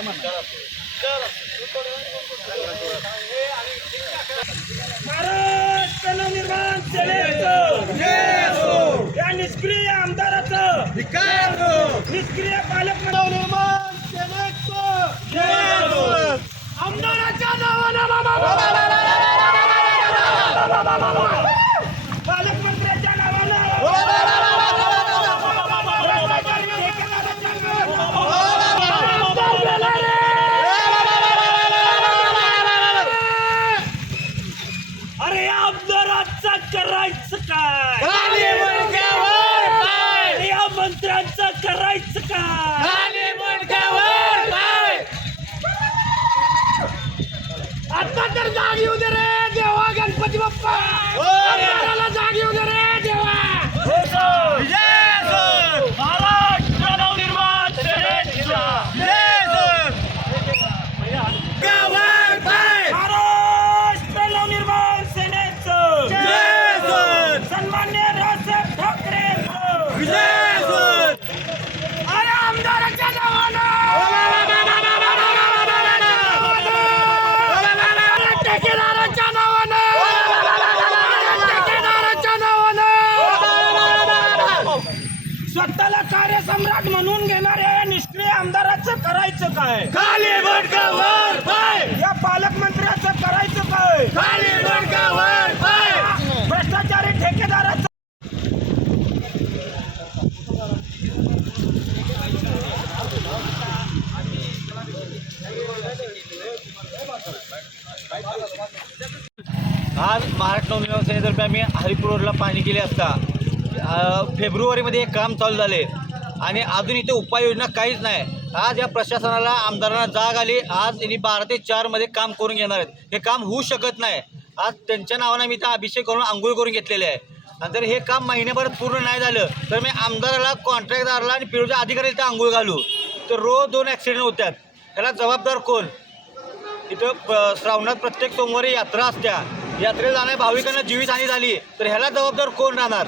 काय म्हणतात महाराष्ट्र निर्माण सेनेचं या निष्क्रिय आमदाराचं निष्क्रिय पालक निर्माण सेनेचं आमदाराच्या नावानं आता तर जाग येऊ दे रे देवा गणपती बाप्पा आमदाराला जाग येऊ दे रे देवा महाराष्ट्र नवनिर्माण सेनेचा महाराष्ट्र नवनिर्माण सेनेचं सन्मान्य राजसाहेब ठाकरे अरे आमदाराच्या नावानं ठेकेदाराच्या नावानं ठेकेदाराच्या नावानं स्वतःला कार्यसम्राट म्हणून घेणाऱ्या या निष्क्रिय आमदाराचं करायचं काय? या पालकमंत्र्याचं करायचं काय? भ्रष्टाचारी ठेकेदाराचं आज महाराष्ट्र नवनिर्माण सेनेतर्फे आम्ही हरिपूर रोडला पाणी केले असता. फेब्रुवारीमध्ये हे काम चालू झाले. आणि अजून इथे उपाययोजना काहीच नाही. आज या प्रशासनाला आमदारांना जाग आली. आज यांनी बारा ते चारमध्ये काम करून घेणार आहेत. हे काम होऊ शकत नाही. आज त्यांच्या नावानं मी त्या अभिषेक करून आंघोळ करून घेतलेले आहे. आणि जर हे काम महिन्याभरात पूर्ण नाही झालं तर मी आमदाराला कॉन्ट्रॅक्टदाराला आणि पिढीच्या अधिकाऱ्याला इथं आंघोळ घालू. तर रोज दोन ॲक्सिडेंट होतात त्याला जबाबदार कोण? इथं प- श्रावणात प्रत्येक सोमवारी यात्रा असत्या. यात्रेला जाणाऱ्या भाविकांना जीवितहानी झाली. तर ह्याला जबाबदार कोण राहणार?